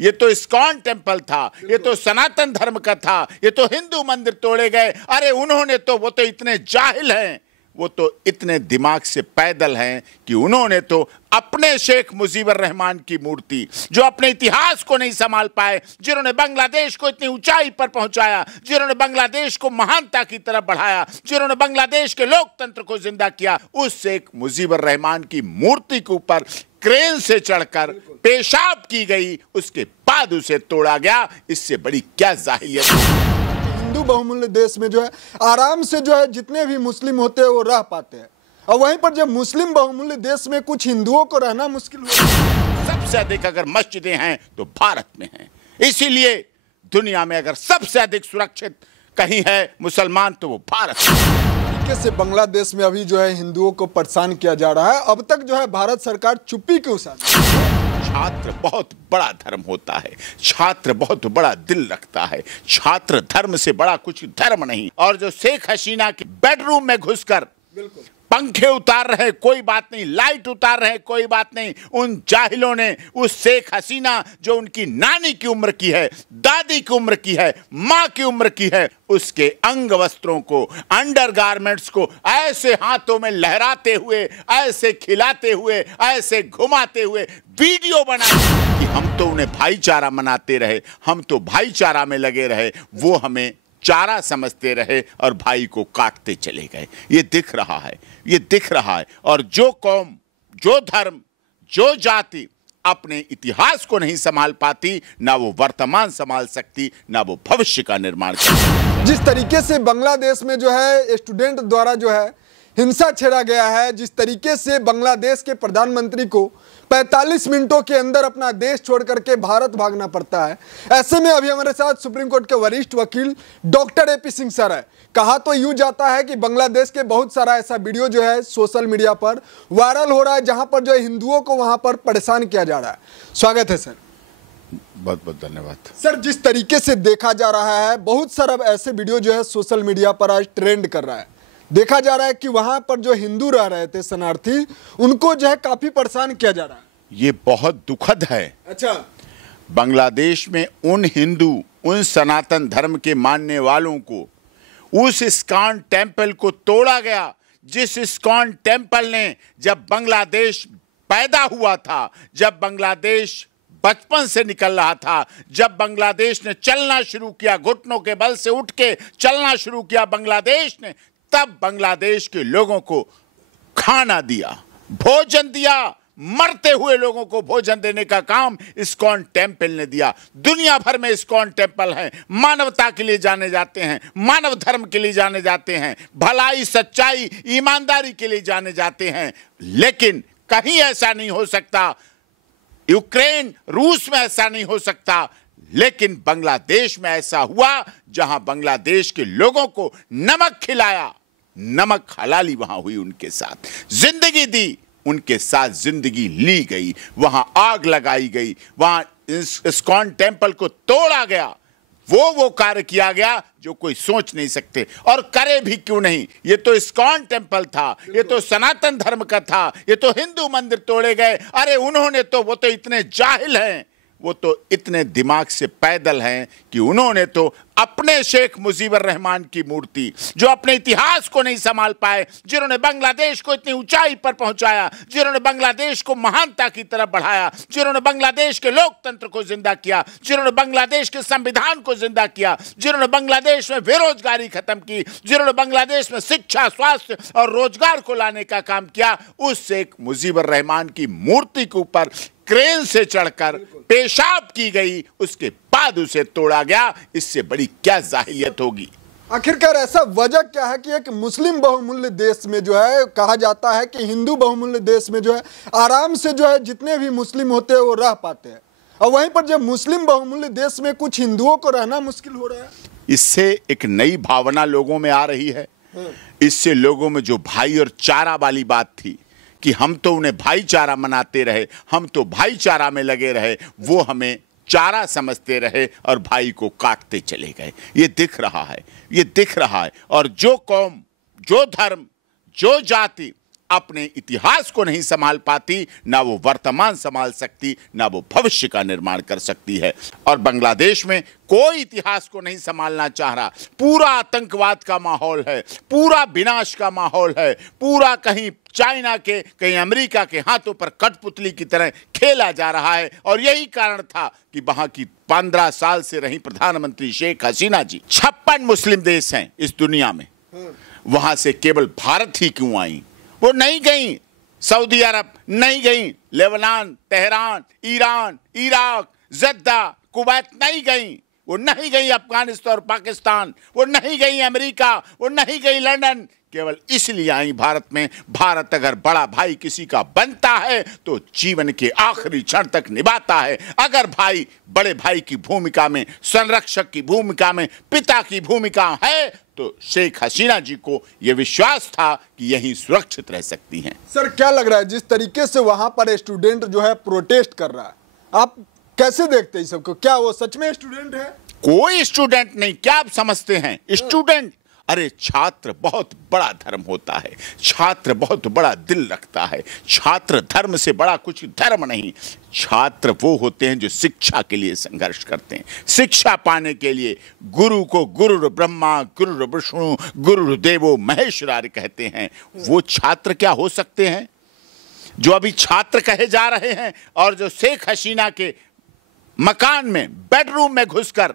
ये तो ISKCON temple था, ये तो सनातन धर्म का था, ये तो हिंदू मंदिर तोड़े गए। अरे उन्होंने तो, वो तो इतने जाहिल हैं, वो तो इतने दिमाग से पैदल हैं कि उन्होंने तो अपने शेख मुजीबर रहमान की मूर्ति, जो अपने इतिहास को नहीं संभाल पाए, जिन्होंने बांग्लादेश को इतनी ऊंचाई पर पहुंचाया, जिन्होंने बांग्लादेश को महानता की तरफ बढ़ाया, जिन्होंने बांग्लादेश के लोकतंत्र को जिंदा किया, उस शेख मुजीबर रहमान की मूर्ति के ऊपर क्रेन से चढ़कर पेशाब की गई, उसके बाद उसे तोड़ा गया। इससे बड़ी क्या जाहिलियत। हिंदू बहुमूल्य देश में जो है आराम से जो है जितने भी मुस्लिम होते हैं वो रह पाते हैं, और वहीं पर जब मुस्लिम बहुमूल्य देश में कुछ हिंदुओं को रहना मुश्किल हुआ। सबसे अधिक अगर मस्जिदें हैं तो भारत में हैं। इसीलिए दुनिया में अगर सबसे अधिक सुरक्षित कहीं है मुसलमान तो वो भारत तरीके से बांग्लादेश में अभी जो है हिंदुओं को परेशान किया जा रहा है। अब तक जो है भारत सरकार चुप्पी क्यों साधी? छात्र बहुत बड़ा धर्म होता है, छात्र बहुत बड़ा दिल रखता है, छात्र धर्म से बड़ा कुछ धर्म नहीं। और जो शेख हसीना के बेडरूम में घुसकर पंखे उतार रहे कोई बात नहीं, लाइट उतार रहे कोई बात नहीं, उन जाहिलों ने उस शेख हसीना जो उनकी नानी की उम्र की है, दादी की उम्र की है, माँ की उम्र की है, उसके अंग वस्त्रों को, अंडरगारमेंट्स को ऐसे हाथों में लहराते हुए, ऐसे खिलाते हुए, ऐसे घुमाते हुए वीडियो बना कि हम तो उन्हें भाईचारा मनाते रहे, हम तो भाईचारा में लगे रहे, वो हमें चारा समझते रहे और भाई को काटते चले गए। ये दिख रहा है, ये दिख रहा है। और जो कौम, जो धर्म, जो जाति अपने इतिहास को नहीं संभाल पाती, ना वो वर्तमान संभाल सकती, ना वो भविष्य का निर्माण कर सकती। जिस तरीके से बांग्लादेश में जो है स्टूडेंट द्वारा जो है हिंसा छेड़ा गया है, जिस तरीके से बांग्लादेश के प्रधानमंत्री को 45 मिनटों के अंदर अपना देश छोड़ करके भारत भागना पड़ता है, ऐसे में अभी हमारे साथ सुप्रीम कोर्ट के वरिष्ठ वकील डॉक्टर AP सिंह सर है। कहा तो यूं जाता है कि बांग्लादेश के बहुत सारा ऐसा वीडियो जो है सोशल मीडिया पर वायरल हो रहा है, जहां पर जो है हिंदुओं को वहां पर परेशान किया जा रहा है। स्वागत है सर। बहुत बहुत धन्यवाद सर। जिस तरीके से देखा जा रहा है, बहुत सारा ऐसे वीडियो जो है सोशल मीडिया पर आज ट्रेंड कर रहा है। देखा जा रहा है कि वहां पर जो हिंदू रह रहे थे शरणार्थी, उनको जो है काफी परेशान किया जा रहा है। ये बहुत दुखद है। अच्छा। बांग्लादेश में उन हिंदू, उन सनातन धर्म के मानने वालों को उस इस्कॉन टेम्पल को तोड़ा गया, जिस इस्कॉन टेम्पल ने जब बांग्लादेश पैदा हुआ था, जब बांग्लादेश बचपन से निकल रहा था, जब बांग्लादेश ने चलना शुरू किया, घुटनों के बल से उठ के चलना शुरू किया बांग्लादेश ने, तब बांग्लादेश के लोगों को खाना दिया, भोजन दिया, मरते हुए लोगों को भोजन देने का काम इस्कॉन टेम्पल ने दिया। दुनिया भर में इस्कॉन टेम्पल हैं, मानवता के लिए जाने जाते हैं, मानव धर्म के लिए जाने जाते हैं, भलाई, सच्चाई, ईमानदारी के लिए जाने जाते हैं। लेकिन कहीं ऐसा नहीं हो सकता, यूक्रेन, रूस में ऐसा नहीं हो सकता, लेकिन बांग्लादेश में ऐसा हुआ, जहां बांग्लादेश के लोगों को नमक खिलाया, नमक हलाली वहां हुई, उनके साथ जिंदगी दी, उनके साथ जिंदगी ली गई, वहां आग लगाई गई, वहां इस्कॉन टेम्पल को तोड़ा गया। वो कार्य किया गया जो कोई सोच नहीं सकते, और करे भी क्यों नहीं। ये तो इस्कॉन टेम्पल था, ये तो सनातन धर्म का था, ये तो हिंदू मंदिर तोड़े गए। अरे उन्होंने तो, वो तो इतने जाहिल हैं, वो तो इतने दिमाग से पैदल हैं कि उन्होंने तो अपने शेख मुजीबर रहमान की मूर्ति, जो अपने इतिहास को नहीं संभाल पाए, जिन्होंने बांग्लादेश को इतनी ऊंचाई पर पहुंचाया, जिन्होंने बांग्लादेश को महानता की तरफ बढ़ाया, जिन्होंने बांग्लादेश के लोकतंत्र को जिंदा किया, जिन्होंने बांग्लादेश के संविधान को जिंदा किया, जिन्होंने बांग्लादेश में बेरोजगारी खत्म की, जिन्होंने बांग्लादेश में शिक्षा, स्वास्थ्य और रोजगार को लाने का काम किया, उस शेख मुजीबर रहमान की मूर्ति के ऊपर क्रेन से चढ़कर पेशाब की गई, उसके बाद उसे तोड़ा गया। इससे बड़ी क्या जाहिलियत होगी। आखिरकार ऐसा वजह क्या है कि एक मुस्लिम बहुमूल्य देश में जो है, कहा जाता है कि हिंदू बहुमूल्य देश में जो है आराम से जो है जितने भी मुस्लिम होते हैं वो रह पाते हैं, और वहीं पर जब मुस्लिम बहुमूल्य देश में कुछ हिंदुओं को रहना मुश्किल हो रहा है। इससे एक नई भावना लोगों में आ रही है। इससे लोगों में जो भाई और चारा वाली बात थी कि हम तो उन्हें भाईचारा मनाते रहे, हम तो भाईचारा में लगे रहे, वो हमें चारा समझते रहे और भाई को काटते चले गए। ये दिख रहा है, ये दिख रहा है। और जो कौम, जो धर्म, जो जाति अपने इतिहास को नहीं संभाल पाती, ना वो वर्तमान संभाल सकती, ना वो भविष्य का निर्माण कर सकती है। और बांग्लादेश में कोई इतिहास को नहीं संभालना चाह रहा। पूरा आतंकवाद का माहौल है, पूरा विनाश का माहौल है, पूरा कहीं चाइना के कहीं अमेरिका के हाथों पर कठपुतली की तरह खेला जा रहा है। और यही कारण था कि वहां की 15 साल से रही प्रधानमंत्री शेख हसीना जी, 56 मुस्लिम देश हैं इस दुनिया में, वहां से केवल भारत ही क्यों आई? वो नहीं गई सऊदी अरब, नहीं गई Lebanon, Tehran, Iran, Iraq, Jeddah, Kuwait नहीं गई, वो नहीं गई अफगानिस्तान और पाकिस्तान, वो नहीं गई अमेरिका, वो नहीं गई लंदन, केवल इसलिए आई भारत में। भारत अगर बड़ा भाई किसी का बनता है तो जीवन के आखिरी क्षण तक निभाता है। अगर भाई बड़े भाई की भूमिका में, संरक्षक की भूमिका में, पिता की भूमिका है, तो शेख हसीना जी को यह विश्वास था कि यही सुरक्षित रह सकती हैं। सर क्या लग रहा है जिस तरीके से वहां पर स्टूडेंट जो है प्रोटेस्ट कर रहा है, आप कैसे देखते हैं इस सबको? क्या वो सच में स्टूडेंट है? कोई स्टूडेंट नहीं। क्या आप समझते हैं स्टूडेंट? अरे छात्र बहुत बड़ा धर्म होता है, छात्र बहुत बड़ा दिल रखता है, छात्र धर्म से बड़ा कुछ धर्म नहीं। छात्र वो होते हैं जो शिक्षा के लिए संघर्ष करते हैं, शिक्षा पाने के लिए। गुरु को गुरु ब्रह्मा, गुरु विष्णु, गुरु देवो महेश्वरार्य कहते हैं। वो छात्र क्या हो सकते हैं जो अभी छात्र कहे जा रहे हैं और जो शेख हसीना के मकान में, बेडरूम में घुसकर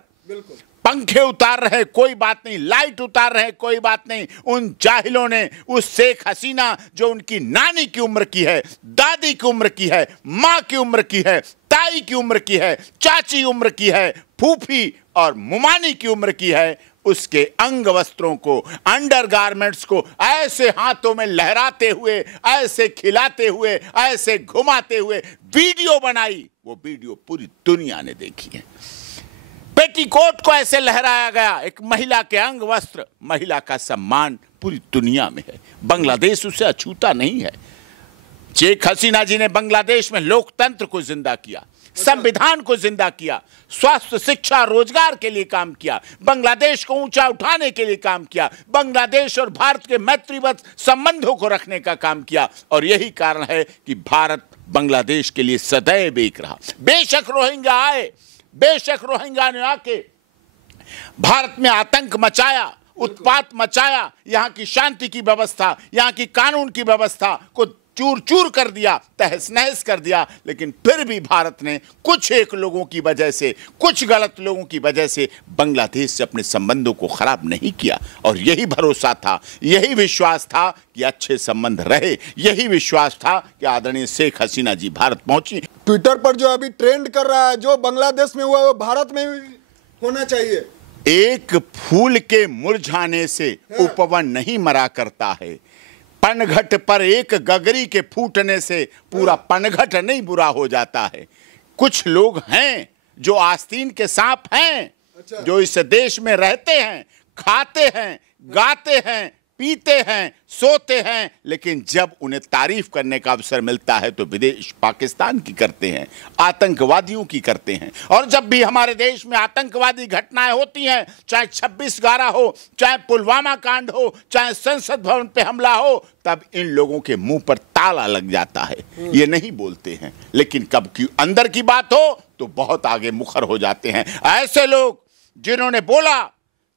पंखे उतार रहे, कोई बात नहीं, लाइट उतार रहे, कोई बात नहीं। उन जाहिलों ने उस शेख हसीना जो उनकी नानी की उम्र की है, दादी की उम्र की है, माँ की उम्र की है, ताई की उम्र की है, चाची उम्र की है, फूफी और मुमानी की उम्र की है, उसके अंग वस्त्रों को, अंडरगारमेंट्स को ऐसे हाथों में लहराते हुए, ऐसे खिलाते हुए, ऐसे घुमाते हुए वीडियो बनाई। वो वीडियो पूरी दुनिया ने देखी है। पेटीकोट को ऐसे लहराया गया, एक महिला के अंग वस्त्र, महिला का सम्मान पूरी दुनिया में है। बांग्लादेश उसे अछूता नहीं है। शेख हसीना जी ने बांग्लादेश में लोकतंत्र को जिंदा किया, संविधान को जिंदा किया, स्वास्थ्य, शिक्षा, रोजगार के लिए काम किया, बांग्लादेश को ऊंचा उठाने के लिए काम किया, बांग्लादेश और भारत के मैत्रीवत संबंधों को रखने का काम किया। और यही कारण है कि भारत बांग्लादेश के लिए सदैव एक रहा। बेशक रोहिंग्या आए, बेशक रोहिंग्या ने आके भारत में आतंक मचाया, उत्पात मचाया, यहां की शांति की व्यवस्था, यहां की कानून की व्यवस्था को चूर चूर कर दिया, तहस नहस कर दिया। लेकिन फिर भी भारत ने कुछ एक लोगों की वजह से, कुछ गलत लोगों की वजह से बांग्लादेश से अपने संबंधों को खराब नहीं किया। और यही भरोसा था, यही विश्वास था कि अच्छे संबंध रहे, यही विश्वास था कि आदरणीय शेख हसीना जी भारत पहुंची। ट्विटर पर जो अभी ट्रेंड कर रहा है, जो बांग्लादेश में हुआ वो भारत में भी होना चाहिए। एक फूल के मुरझाने से उपवन नहीं मरा करता है, पनघट पर एक गगरी के फूटने से पूरा पनघट नहीं बुरा हो जाता है। कुछ लोग हैं जो आस्तीन के सांप हैं, जो इस देश में रहते हैं, खाते हैं, गाते हैं, पीते हैं, सोते हैं, लेकिन जब उन्हें तारीफ करने का अवसर मिलता है तो विदेश पाकिस्तान की करते हैं, आतंकवादियों की करते हैं। और जब भी हमारे देश में आतंकवादी घटनाएं होती हैं, चाहे 26/11 हो, चाहे पुलवामा कांड हो, चाहे संसद भवन पे हमला हो, तब इन लोगों के मुंह पर ताला लग जाता है, ये नहीं बोलते हैं। लेकिन कब की अंदर की बात हो तो बहुत आगे मुखर हो जाते हैं। ऐसे लोग जिन्होंने बोला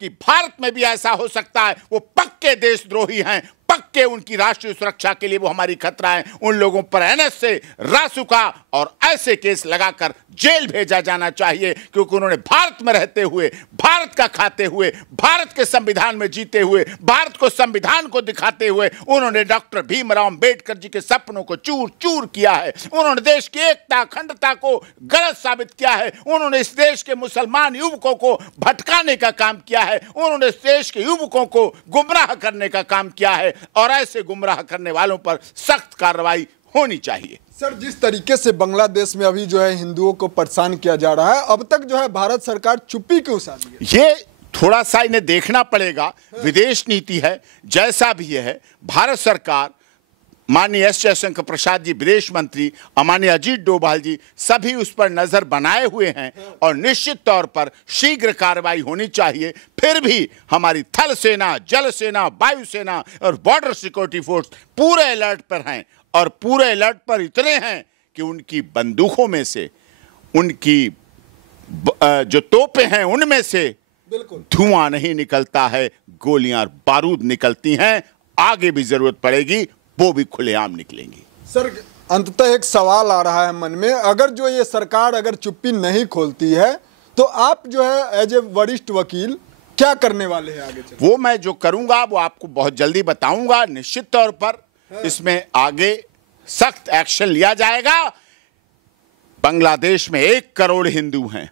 कि भारत में भी ऐसा हो सकता है, वो पक्के देशद्रोही हैं, पक्के उनकी राष्ट्रीय सुरक्षा के लिए वो हमारी खतरा है। उन लोगों पर एनएसए, रासुका और ऐसे केस लगाकर जेल भेजा जाना चाहिए, क्योंकि उन्होंने भारत में रहते हुए, भारत का खाते हुए, भारत के संविधान में जीते हुए, भारत को संविधान को दिखाते हुए उन्होंने डॉक्टर भीमराव अंबेडकर जी के सपनों को चूर चूर किया है। उन्होंने देश की एकता, अखंडता को गलत साबित किया है। उन्होंने इस देश के मुसलमान युवकों को भटकाने का काम किया है। उन्होंने इस देश के युवकों को गुमराह करने का काम किया है। और ऐसे गुमराह करने वालों पर सख्त कार्रवाई होनी चाहिए। सर जिस तरीके से बांग्लादेश में अभी जो है हिंदुओं को परेशान किया जा रहा है, अब तक जो है भारत सरकार चुप्पी क्यों साधी है? ये थोड़ा सा इन्हें देखना पड़ेगा। विदेश नीति है, जैसा भी है, भारत सरकार माननीय एस जयशंकर प्रसाद जी विदेश मंत्री, माननीय अजीत डोभाल जी सभी उस पर नजर बनाए हुए हैं और निश्चित तौर पर शीघ्र कार्रवाई होनी चाहिए। फिर भी हमारी थल सेना, जल सेना, वायु सेना और बॉर्डर सिक्योरिटी फोर्स पूरे अलर्ट पर हैं और पूरे अलर्ट पर इतने हैं कि उनकी बंदूकों में से, उनकी जो तोपें हैं उनमें से धुआं नहीं निकलता है, गोलियां बारूद निकलती हैं। आगे भी जरूरत पड़ेगी वो भी खुलेआम निकलेंगी। सर, अंततः एक सवाल आ रहा है मन में, अगर जो ये सरकार अगर चुप्पी नहीं खोलती है तो आप जो है एज ए वरिष्ठ वकील क्या करने वाले हैं आगे चल? वो मैं जो करूंगा वो आपको बहुत जल्दी बताऊंगा। निश्चित तौर पर इसमें आगे सख्त एक्शन लिया जाएगा। बांग्लादेश में 1 करोड़ हिंदू हैं,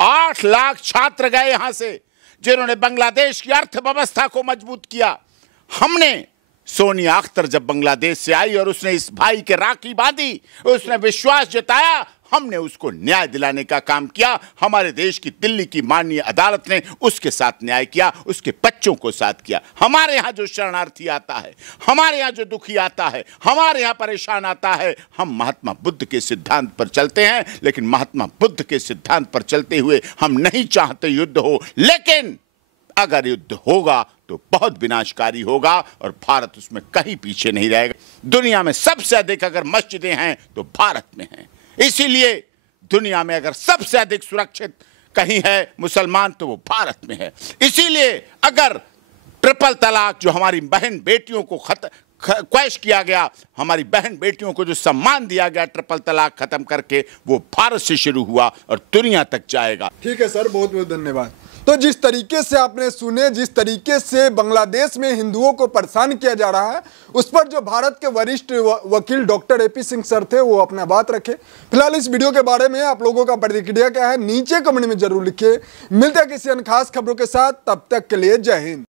8 लाख छात्र गए यहां से जिन्होंने बांग्लादेश की अर्थव्यवस्था को मजबूत किया। हमने सोनिया अख्तर जब बांग्लादेश से आई और उसने इस भाई के राखी बांधी, उसने विश्वास जताया, हमने उसको न्याय दिलाने का काम किया। हमारे देश की दिल्ली की माननीय अदालत ने उसके साथ न्याय किया, उसके बच्चों को साथ किया। हमारे यहाँ जो शरणार्थी आता है, हमारे यहाँ जो दुखी आता है, हमारे यहाँ परेशान आता है, हम महात्मा बुद्ध के सिद्धांत पर चलते हैं। लेकिन महात्मा बुद्ध के सिद्धांत पर चलते हुए हम नहीं चाहते युद्ध हो, लेकिन अगर युद्ध होगा तो बहुत विनाशकारी होगा और भारत उसमें कहीं पीछे नहीं रहेगा। दुनिया में सबसे अधिक अगर मस्जिदें हैं तो भारत में हैं। इसीलिए दुनिया में अगर सबसे अधिक सुरक्षित कहीं है मुसलमान तो वो भारत में है। इसीलिए अगर ट्रिपल तलाक जो हमारी बहन बेटियों को क्वैश किया गया, हमारी बहन बेटियों को जो सम्मान दिया गया ट्रिपल तलाक खत्म करके, वो भारत से शुरू हुआ और दुनिया तक जाएगा। ठीक है सर, बहुत बहुत धन्यवाद। तो जिस तरीके से आपने सुने, जिस तरीके से बांग्लादेश में हिंदुओं को परेशान किया जा रहा है, उस पर जो भारत के वरिष्ठ वकील डॉक्टर AP सिंह सर थे वो अपना बात रखे। फिलहाल इस वीडियो के बारे में आप लोगों का प्रतिक्रिया क्या है नीचे कमेंट में जरूर लिखिए। मिलते हैं किसी अन्य खास खबरों के साथ, तब तक के लिए जय हिंद।